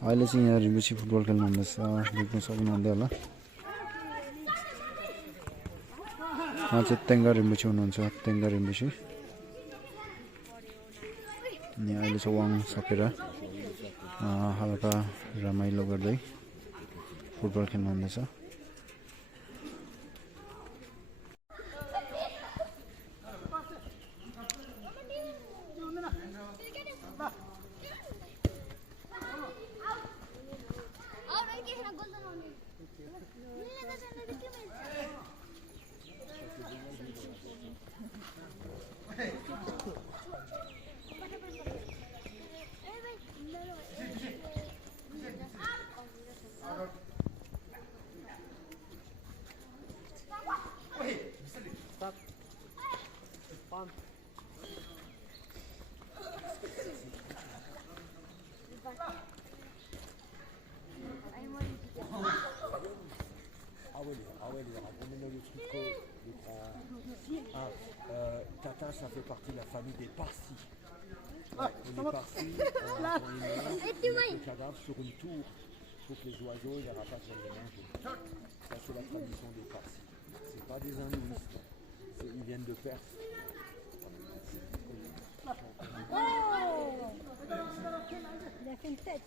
अहिले चाहिँ यहाँ रिम्बुसी फुटबल खेल्नु हुँदैछ देख्न सक्नुहुँदै होला उहाँ चाहिँ तेङ्गा रिम्बुसी हुनुहुन्छ तेङ्गा रिम्बुसी अनि अहिले चाहिँ वाङ सकेर हल्का रमाइलो गर्दै फुटबल खेल्नु हुँदैछ Tata, ça fait partie de la famille des Parsis. Les Parsis, quand ils mettent le cadavre sur une tour pour que les oiseaux et les rapaces viennent les manger. Ça, c'est la tradition des Parsis. C'est pas des hindouistes. Ils viennent de Perse. Il a fait une tête.